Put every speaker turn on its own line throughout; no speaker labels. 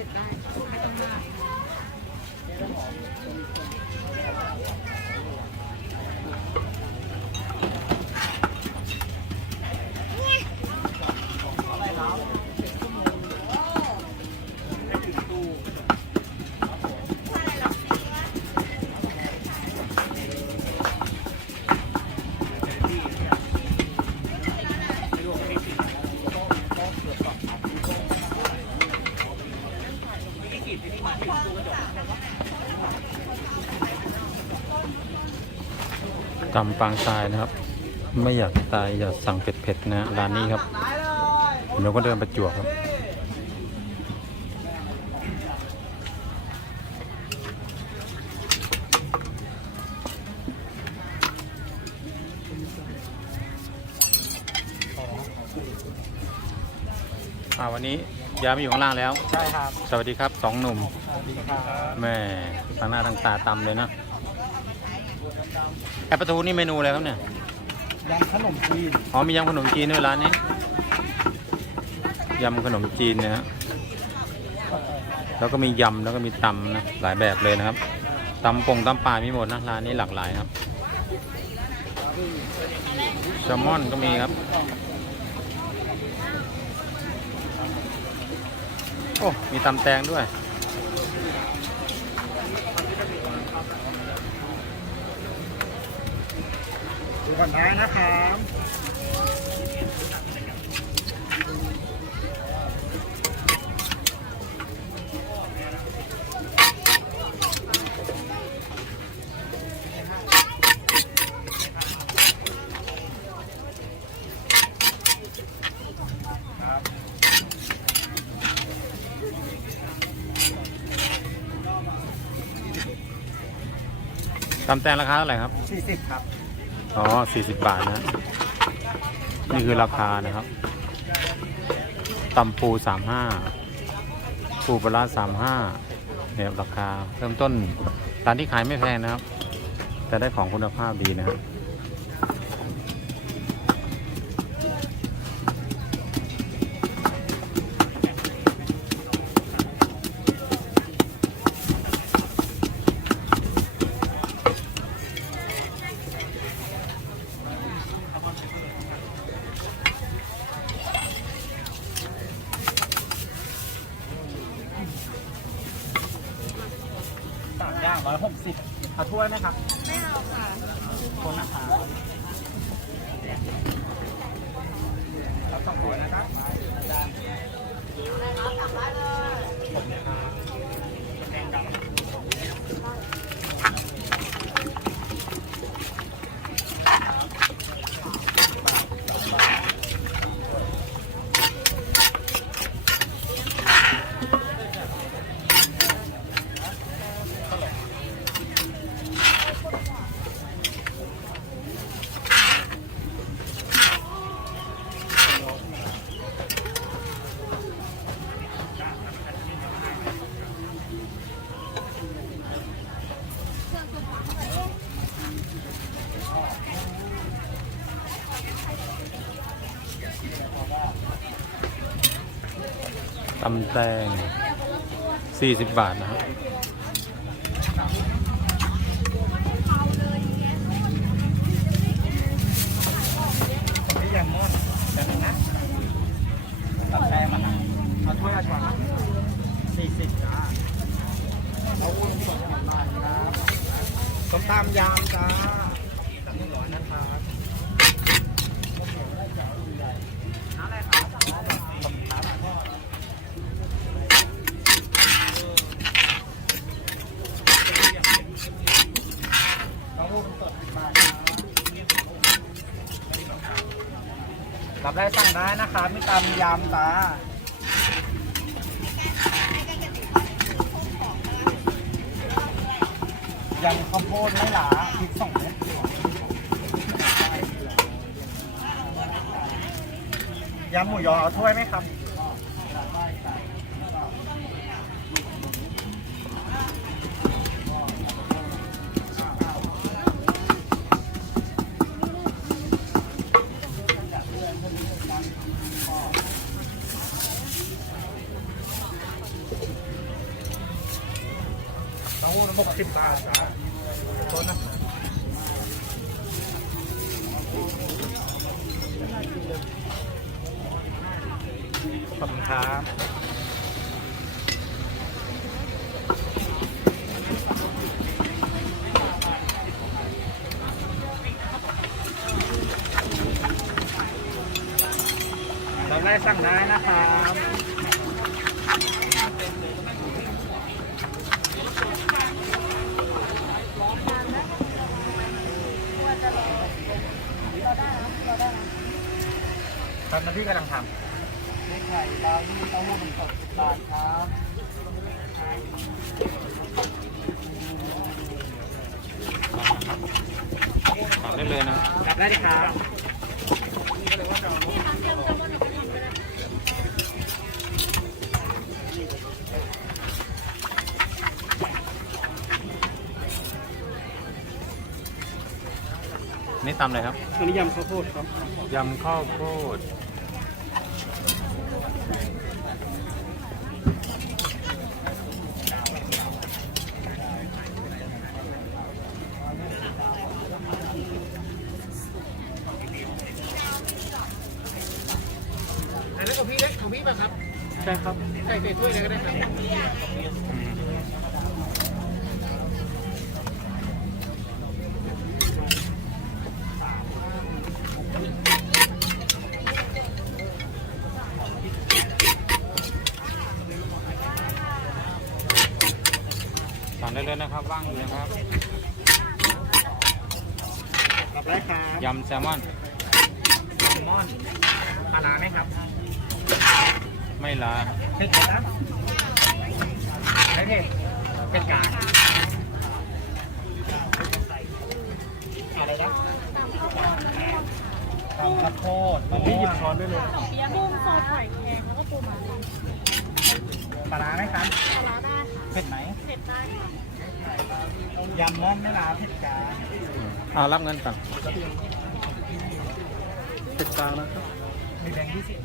ผ็ดได้ไม่ต้องมาก
ตำปางทรายนะครับ ไม่อยากตายอย่าสั่งเผ็ดๆนะร้านนี้ครับเดี๋ยวก็เดินประจวบครับวันนี้ ย้ายมาอยู่ข้างล่างแล้ว
ใช่ครับ
สวัสดีครับสองหนุ่ม
สวัสดีครับ
แม่ทางหน้าทางตาตำเลยเนอะแอปประตูนี่เมนูอะไรครับเนี่ย
ยำขนมจีน
อ๋อมียำขนมจีนด้วยร้านนี้ยำขนมจีนนะฮะแล้วก็มียำแล้วก็มีตำนะหลายแบบเลยนะครับตำปงตำปลามีหมดนะร้านนี้หลากหลายครับแซลมอนก็มีครับ โอ้ มีตำแตงด้วย
ดูก่อนได้นะครับ
ตำแตงราคาเท่าไหร่ครับ
40ครับ
อ๋อ40บาทนะ นี่คือราคานะครับตำปู35ปูปลาร้า35เนี่ยราคาเริ่มต้นร้านที่ขายไม่แพงนะครับ แต่ได้ของคุณภาพดีนะครับ
ร้อยหกสิบเอาถ้วยไหมครับ
ไม่เอาค่ะ
คนนะครับรับสองถ้วยนะครับผม
ตำแตง 40 บาทนะครับ
ไม่ยำม่อนแบบนึงนะตับแต้มอะครับเอาถ้วยเอาช้อนสี่สิบจ้าเอาวุ้นสดหน่อยครับส้มตำยำจ้าสามหนึ่งร้อยนะครับน้ำอะไรครับขอบคุณครับเอาวุ้นสดมาับได้สั่งได้นะคะมีตำยำจ้ายังข้าวโพดไม่หลาพริกสองเม็ดยำหมูยอเอาถ้วยไหมครับ เราได้สั่งได้นะครับครับน้ำพี่กำลังทำไม่ไข่ดาวนี่เต้าหู้เป็นสดบาทครับ
ถามได้เลยนะ
กลับได้เลยครับ
ตำอะไรครับ
อันนี้ยำข้าวโพดครับ
ยำข้าวโพด
อันนี้ของพี่เล็กของพี่ป่ะครับ ใช่ครับใส่ใส่ถ้วยเลยก็ได้ครับ
สั่งได้เลยนะครับ ว่างอยู่นะครับ
กลับได้ครับ
ยำแซลมอน
แซลมอนปลาร้าไหมครับ
ไม่ลา
เผ็ดนะไม่เผ็ดเป็นกลางอะไรนะตำข้าวโพดมันพี่หยิบช้อนด้วยเลย
กุ้งซอสไข่แข็งแล้วก็ปูม้า
ปลาร้าไหมครับ
ปลาร้าได้ค่ะ
เผ็ดไหม
เผ็ดได้ค่ะ
ยำม่อนไม่ลาเผ็ดกลาง
เอารับเงินก่อน
เผ็ดกลางนะครับมีแบงค์ยี่สิบ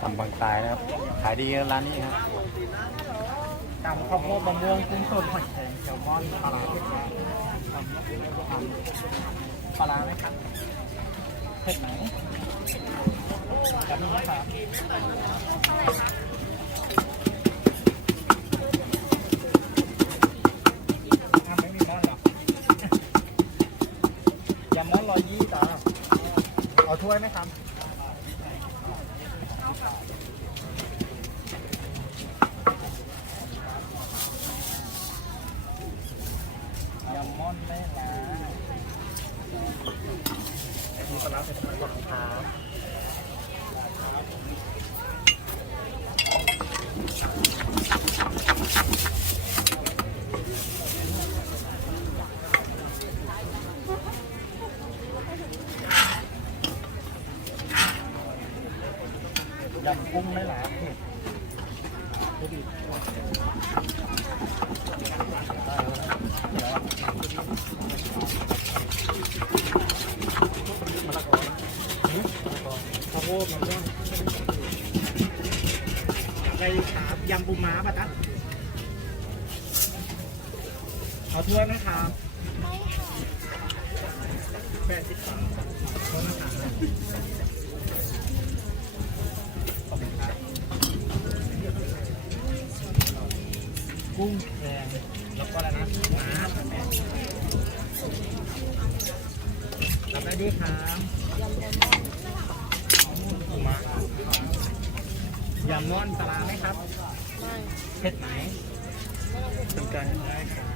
ตำ
บางตายนะครับ ขายดีร้านนี้ครับ
ตำข้าวโพดมะม่วงกุ้งสดหอยแครงแซลมอนปลาร้าเผ็ดไหมตำปลาร้าไหมครับเผ็ดไหมจำนี้ครับ วยไหมครับ ยำม่อนแม่ลามีปลาร้าเผ็ดน้อยกว่าครับ ยำกุ้งไม่หลาเผ็ดไม่ดีมะละกอนะมะละกอข้าวโพดมันม่วงอะไรครับยำปูม้าปะจ๊ะ เอาถ้วยไหมครับแปดสิบบาทโทษนะครับกุ้งแดงแล้วก็อะไรนะหมารับได้ดีครับปูม้ายำม่อนปลาไหมครับ
ไม่
เผ็ดไหนเป็นการได้ครับ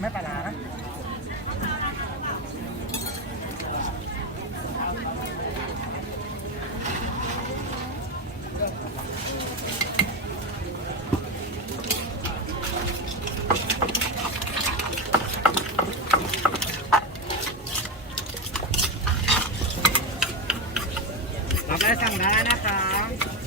ไม่ปลาร้านะรับได้สั่งได้นะครับ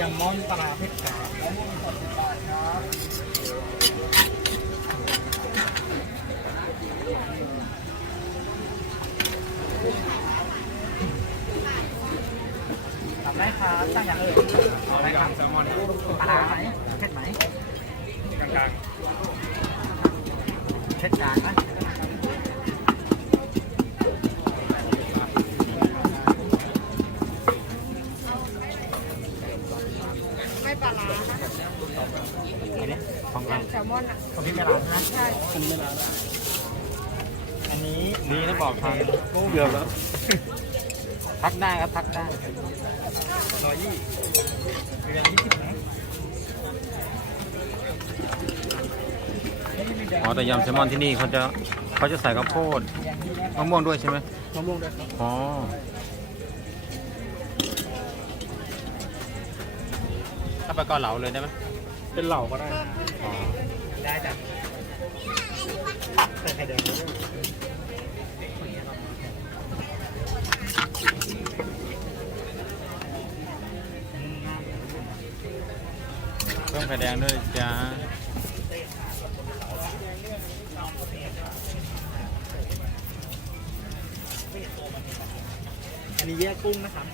ยำม่อนปลาเผ็ดกาดและม่วงสดสิบบาทครับทำได้ครับสั่งอย่างอื่นเอได้ครับแซลมอนปลาร้าไหมเผ็ดไหมกลางๆเผ็ดกลางนะ
ปลาร้านะ
อันนี้ของเรา
แซลมอนอะ
ของพี่เวลาใช่ไหม
ใช่
อันนี้
ดีนะบอกทางเกือบแล้วทักได้ครับทักได้
ร้อยยี่เวลายี่สิบนะ
อ๋อแต่ยำแซลมอนที่นี่เขาจะเขาจะใส่ข้าวโพดมะม่วงด้วยใช่ไหม
มะม่วงด้วยครับ
อ๋อ ไปเกาเหลาเลยได้ไหม
เป็นเหล่าก็ได้
อ๋อ
ได้จ้ะใส่ไข่แดงด้วย
เพิ่มไข่แดงด้วยจ้า
อันนี้แยกกุ้งนะครับ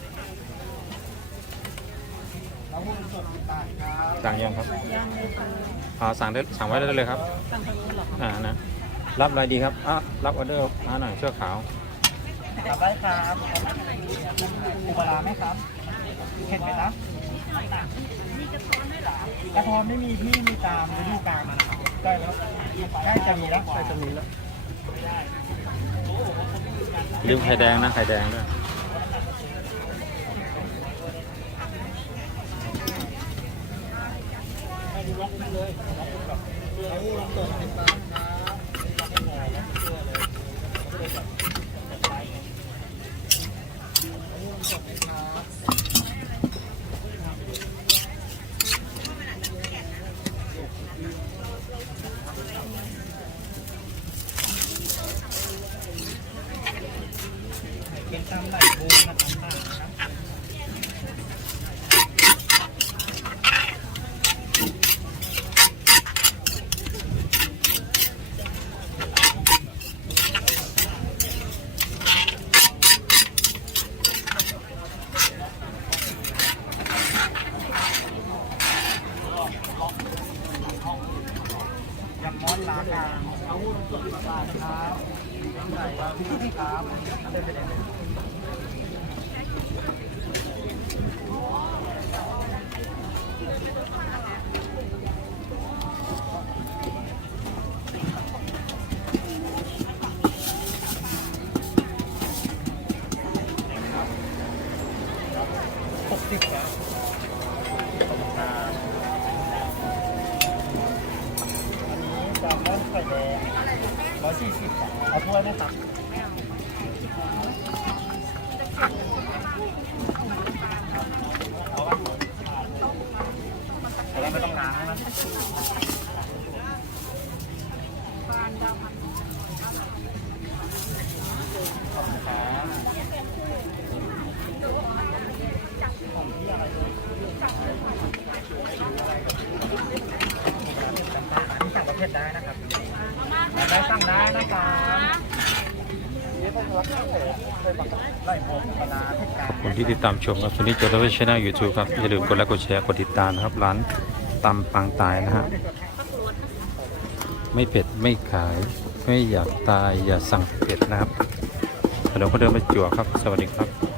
แล้วกุ้ง สดสิบบาทครับ
สั่งยังครับ
ย่างเลยค่ะ
อ่าสั่งได้สั่งไว้ได้เลยครับ
สั่งทางนู้นเหรอคะ
อ่านะ รับอะไรดีครับอะรับออเดอร์อ่าหน่อยเสื้อขาว
รับได้ครับปูปลาร้าไหมครับเผ็ดไหมครับกระทอนไม่มีพี่มีตามฤดูกาลมานะครับใกล้แล้วใกล้จะมีแล้วใกล้จะมีแล้ว
ลืมไข่แดงนะไข่แดงด้วย
เลย ตำไหลปูนะครับตำนะครับ ยำม้อนลากาเอาหุ้นส่วนบาทครับไก่บาร์บีคิวครับหกสิบครับขอบคุณครับอันนี้แซลมอไข่แดง ร้อยสี่สิบเอาถ้วยไหมครับแต่ว่าไม่ต้องล้างนะขอบคุณครับของพี่อะไรเลยนี่สั่งประเภทได้นะครับได้สั่งได้นะครับนี่พวกเราเคยบังคับไล่พวกปลาเทศกาล
คนที่ติดตามชมครับวันนี้เจอได้ที่ช่องยูทูบครับ อย่าลืมกดไลค์กดแชร์กดติดตามนะครับ ร้านตำปังตายนะฮะ ไม่เผ็ดไม่ขาย ไม่อยากตายอย่าสั่งเผ็ดนะครับเดี๋ยวเราก็เดินไปจั่วครับ สวัสดีครับ